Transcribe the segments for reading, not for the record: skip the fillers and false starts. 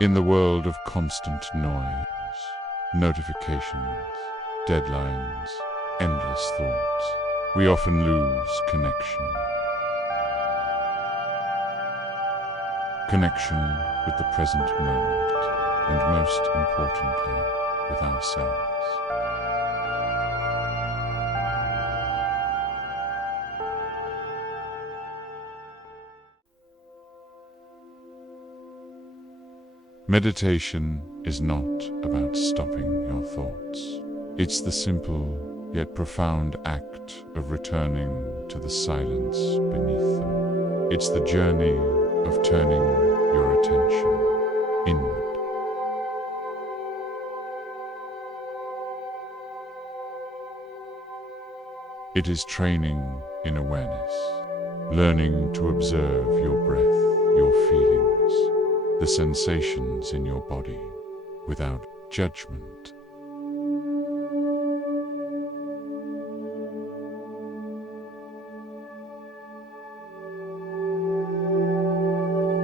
In the world of constant noise, notifications, deadlines, endless thoughts, we often lose connection. Connection with the present moment, and most importantly, with ourselves. Meditation is not about stopping your thoughts. It's the simple yet profound act of returning to the silence beneath them. It's the journey of turning your attention inward. It is training in awareness, learning to observe your breath, your feelings, the sensations in your body, without judgment.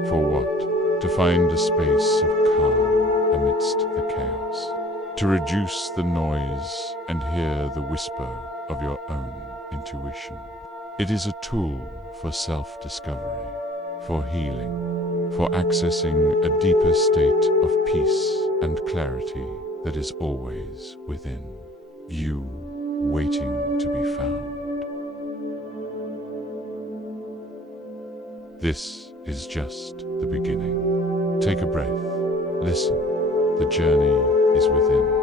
For what? To find a space of calm amidst the chaos, to reduce the noise and hear the whisper of your own intuition. It is a tool for self-discovery, for healing, for accessing a deeper state of peace and clarity that is always within you, waiting to be found. This is just the beginning. Take a breath, listen, the journey is within.